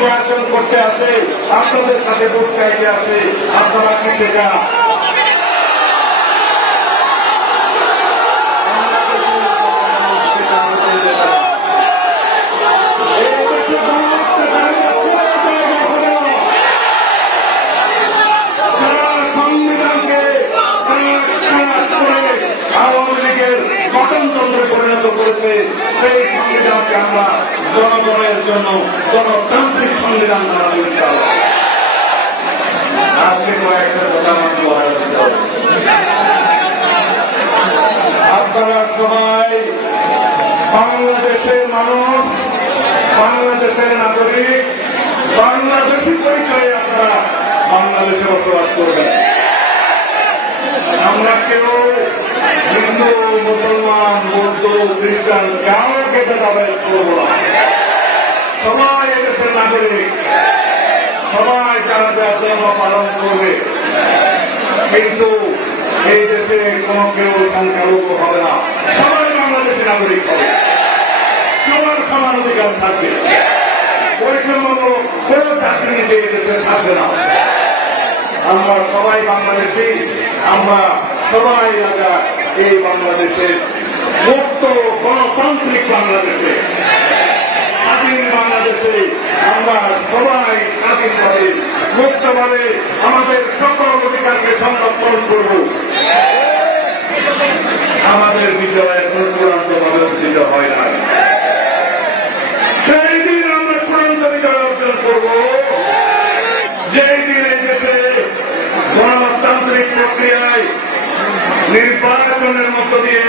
নির্বাচন করতে আসে আপনাদের কাছে ভোট চাইতে আসে আপনারা কি সেটা করেছে সেই সংবিধানকে আমরা জনগণের জন্য গণতান্ত্রিক সংবিধান দ্বারা আজকে কয়েকটা কথা আমার। আপনারা সবাই বাংলাদেশের মানুষ, বাংলাদেশের নাগরিক, বাংলাদেশি পরিচয়ে আপনারা বাংলাদেশে বসবাস করবেন আমরা কেউ হিন্দু মুসলমান বৌদ্ধ খ্রিস্টান কাউকে ভেদাভেদ করব না সবাই এদেশের নাগরিক। সবাই যার ধর্ম পালন করবে। কিন্তু এই দেশে কোনো কেউ সংখ্যালঘু হবে না। সবাই বাংলাদেশের নাগরিক হবে। সবার সমান অধিকার থাকবে। পরিষেবামূলক কোন চাকরি নিতে এই দেশে থাকবে না। আমরা সবাই বাংলাদেশি। আমরা সবাই এই বাংলাদেশের মুক্ত গণতান্ত্রিক বাংলাদেশে। স্বাধীন বাংলাদেশে আমরা সবাই স্বাধীনভাবে মুক্তভাবে আমাদের সকল অধিকারকে সংরক্ষণ করব। আমাদের বিজয় এখন চূড়ান্তভাবে অর্জিত হয় নাই। সেই দিন আমরা চূড়ান্ত বিজয় অর্জন করব। যেই দিন এই দেশে গণতান্ত্রিক প্রক্রিয়ায় নির্বাচনের মধ্য দিয়ে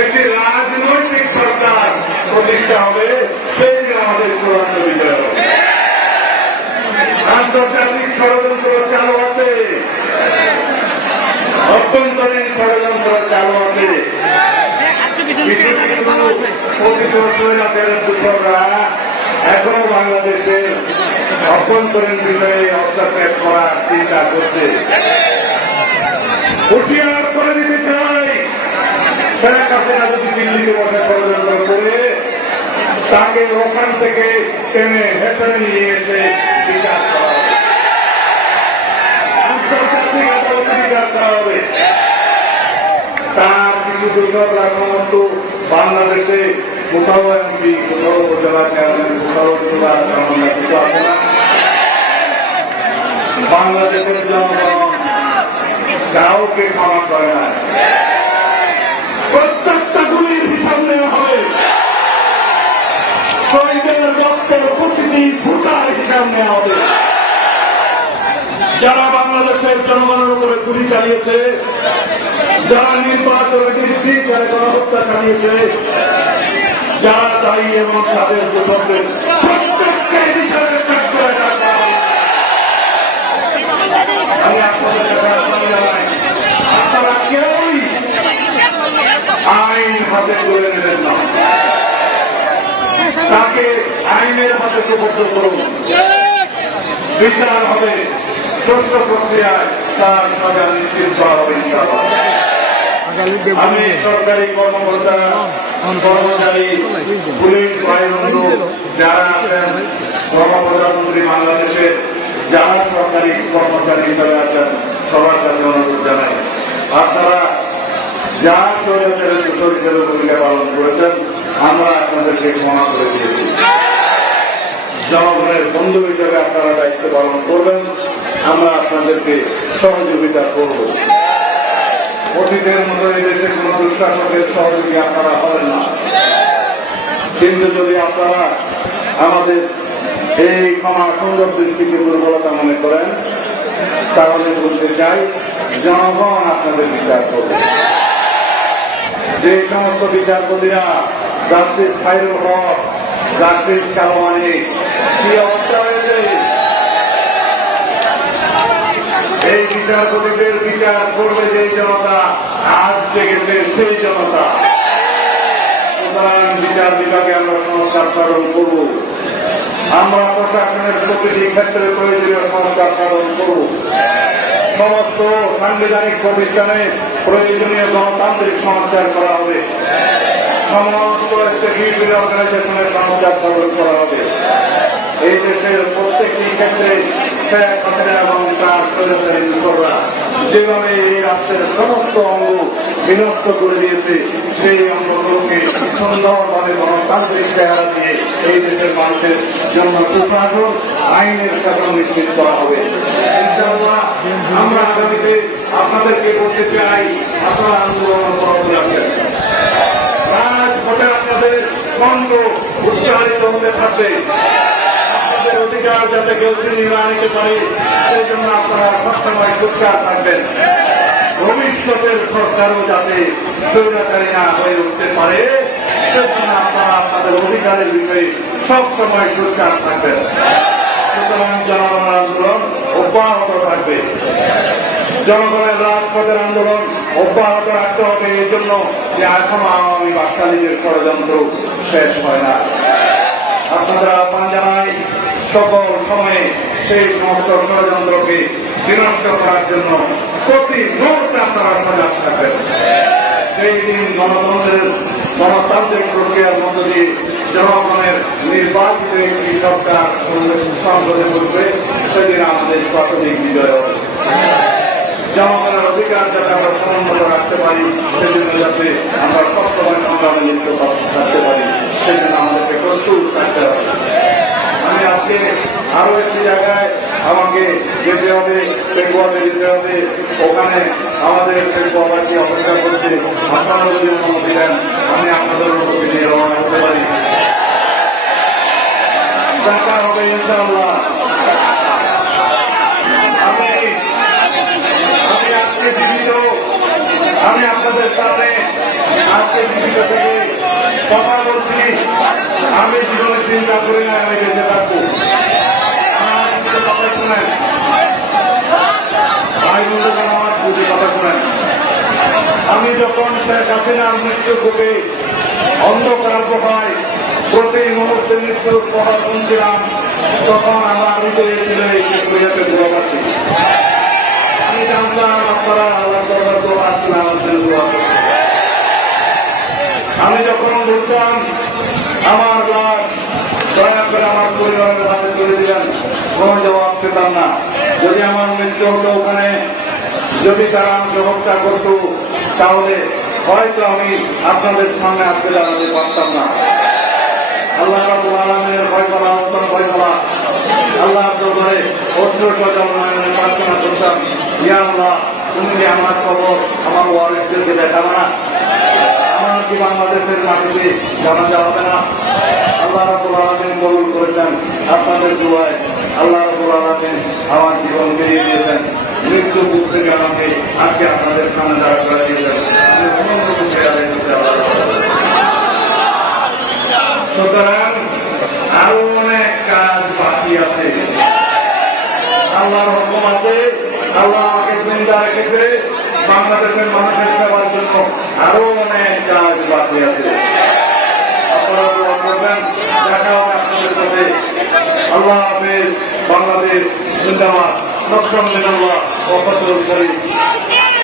একটি রাজনৈতিক সরকার প্রতিষ্ঠা হবে, সেই আমাদের চূড়ান্ত হবে। আন্তর্জাতিক ষড়যন্ত্র চালু আছে। অভ্যন্তরীণ ষড়যন্ত্র চালু আছে। কিছু কিছু এখনও বাংলাদেশের অভ্যন্তরীণ বিষয়ে হস্তক্ষেপ করার চিন্তা করছে। হুশিয়ার করে দিতে চাই। শেখ হাসিনা যদি দিল্লিতে বসে ষড়যন্ত্র করে, তাকে ওখান থেকে টেনে হেসড়ে নিয়ে এসে বিচার করা হবে। আন্তর্জাতিক বাংলাদেশে কোথাও এমপি কোথাও উপজেলা চেয়ারম্যান কোথাও জেলা চেয়ারম্যান বাংলাদেশের জনগণ কাউকে ক্ষমা করে না। প্রত্যেকটা গুলির হিসাব নেওয়া হবে। শহীদের রক্তের প্রতিটি ফুটার হিসাব নেওয়া হবে। যারা বাংলাদেশের জনগণের উপরে গুলি চালিয়েছে, যারা নির্বাচনে যারা গণহত্যা চালিয়েছে, যারা দায়ী এবং তাদের দোষকদের প্রত্যেককে বিচারের কাঠগড়ায় রাখা হবে। আমি আপনাদের কাছে আহ্বান জানাই, আপনারা কেউই আইন হাতে তুলে নেবেন না। তাকে আইনের হাতে সুপর্দ করুন। বিচার হবে। সুস্থ প্রক্রিয়ায় তার সাজা নিশ্চিত করা হবে আমি সরকারি কর্মকর্তা কর্মচারী পুলিশ বায়ুবন্ধু যারা আছেন কর্মপ্রধানমন্ত্রী বাংলাদেশের যারা সরকারি কর্মচারী হিসাবে আছেন সবার কাছে অনুরোধ জানাই। আপনারা যা স্বৈরাচারের ভূমিকা পালন করেছেন, আমরা আপনাদেরকে ক্ষমা করে দিয়েছি। জনগণের বন্ধু হিসেবে আপনারা দায়িত্ব পালন করবেন, আমরা আপনাদেরকে সহযোগিতা করব। অতীতের মতো এই দেশে কোন দুঃশাসকের সহযোগী আপনারা হবেন না। কিন্তু যদি আপনারা আমাদের এই ক্ষমা সুন্দর দৃষ্টিকে দুর্বলতা মনে করেন, তাহলে বলতে চাই, জনগণ আপনাদের বিচার করবে। যে সমস্ত বিচারপতিরা জাস্টিস খাইরুল হক জাস্টিস কালোয়ানি কি অবস্থা হয়েছে? এই বিচারপতিদের বিচার করবে যে জনতা, আজ জেগেছে সেই জনতা। বিচার বিভাগে আমরা সংস্কার সাধন করব। আমরা প্রশাসনের প্রতিটি ক্ষেত্রে প্রয়োজনীয় সংস্কার সাধন করব। সমস্ত সাংবিধানিক প্রতিষ্ঠানে প্রয়োজনীয় গণতান্ত্রিক সংস্কার করা হবে। সমস্ত স্টেট অর্গানাইজেশনের সংস্কার করা হবে। এই দেশের প্রত্যেকটি ক্ষেত্রে যেভাবে এই রাষ্ট্রের সমস্ত অঙ্গ বিনষ্ট করে দিয়েছে, সেই অঙ্গগুলোকে সুন্দরভাবে গণতান্ত্রিক চেহারা দিয়ে এই দেশের মানুষের জন্য সুশাসন, আইনের শাসন নিশ্চিত করা হবে। আমরা আগামীতে আপনাদেরকে বলতে চাই, আপনারা আন্দোলন অব্যাহত রাখবেন রাজপথে আপনাদের কণ্ঠ উচ্চারিত হতে থাকবে। অধিকার যাতে কেউ ছিনিয়ে না নিতে পারে, সেই জন্য আপনারা সবসময় সোচ্চার থাকবেন। ভবিষ্যতের সরকারও যাতে স্বৈরাচারী না হয়ে উঠতে পারে সেজন্য আপনারা আপনাদের অধিকারের বিষয়ে সবসময় সোচ্চার থাকবেন। সুতরাং জনগণ আন্দোলন অব্যাহত থাকবে। জনগণের রাজপথের আন্দোলন অব্যাহত রাখতে হবে, এই জন্য যে এখনও আওয়ামী বাকশালীদের ষড়যন্ত্র শেষ হয় না। আপনাদের আহ্বান জানাই সকল সময়ে সেই সমস্ত ষড়যন্ত্রকে বিনষ্ট করার জন্য প্রতি মুহূর্তে আপনারা সজাগ থাকবেন। সেই দিন গণতন্ত্রের গণতান্ত্রিক প্রক্রিয়ার মধ্য দিয়ে জনগণের নির্বাচিত একটি সরকার সংসদে বসবে সেদিন আমাদের প্রাথমিক বিজয় জনগণের অধিকার যাতে আমরা সমন্বয় রাখতে পারি, সেজন্য যাতে আমরা সবসময় সংগ্রামে লিপ্ত থাকতে পারি, সেজন্য আমাদেরকে প্রস্তুত থাকতে হবে আমি আজকে আরও একটি জায়গায় আমাকে যেতে হবে পেকুয়াতে যেতে হবে। ওখানে আমাদের পেকুয়াবাসী অপেক্ষা করছে। আপনারা যদি অনুমতি দেন আমি আপনাদের অনুমতি নিয়ে রওনা হতে পারি। দেখা হবে ইনশাআল্লাহ। আমি আপনাদের সামনে আজকে জীবিত থেকে কথা বলছি। আমি জীবনে চিন্তা করি না, আমি বেঁচে থাকব আমার কিছু কথা শুনেন ভাই বন্ধুগণ আমার বুঝে কথা শুনেন আমি যখন শেখ হাসিনার মৃত্যু ঘটে, অন্ধকার পোহায় প্রতি মুহূর্তে মৃত্যুর কথা শুনছিলাম, তখন আমার হৃদয়ে ছিল এই প্রক্রিয়াতে দূরবাসী আমি জানতাম আপনারা আল্লাহ দরবার দোয়া আসলে আমাদের। আমি যখন বলতাম, আমার লাশ দয়া করে আমার পরিবারের হাতে তুলে দিলেন কোন জবাব পেতাম না যদি আমার মৃত্যু হতো ওখানে, যদি তারা আমাকে হত্যা করতো তাহলে হয়তো আমি আপনাদের সামনে আসতে জানাতে পারতাম না। আল্লাহ আল্লাহ করতাম আল্লাহ, তুমি আমার খবর আমার ওয়ারিসদেরকে দেখাবে না? আমার কি বাংলাদেশের মাটিতে জানা যাবে না? আল্লাহ রাবুল আলমিন কবুল করেছেন। আপনাদের দোয়ায় আল্লাহ রাবুল আলমিন আমার জীবন ফিরিয়ে দিয়েছেন। বুক থেকে আমাকে আজকে আপনাদের সামনে দাঁড় করে করতে আল্লাহ সুতরাং আরও অনেক কাজ বাকি আছে। আল্লাহর হুকুম আছে। আল্লাহ আমাকে চিন্তা রেখেছে। বাংলাদেশের মানুষের সেবার জন্য আরও অনেক কাজ বাকি আছে। আপনারা দোয়া করবেন। দেখা আল্লাহ হাফেজ। বাংলাদেশ জিন্দাবাদ। নকশন মিনাল্লাহ করে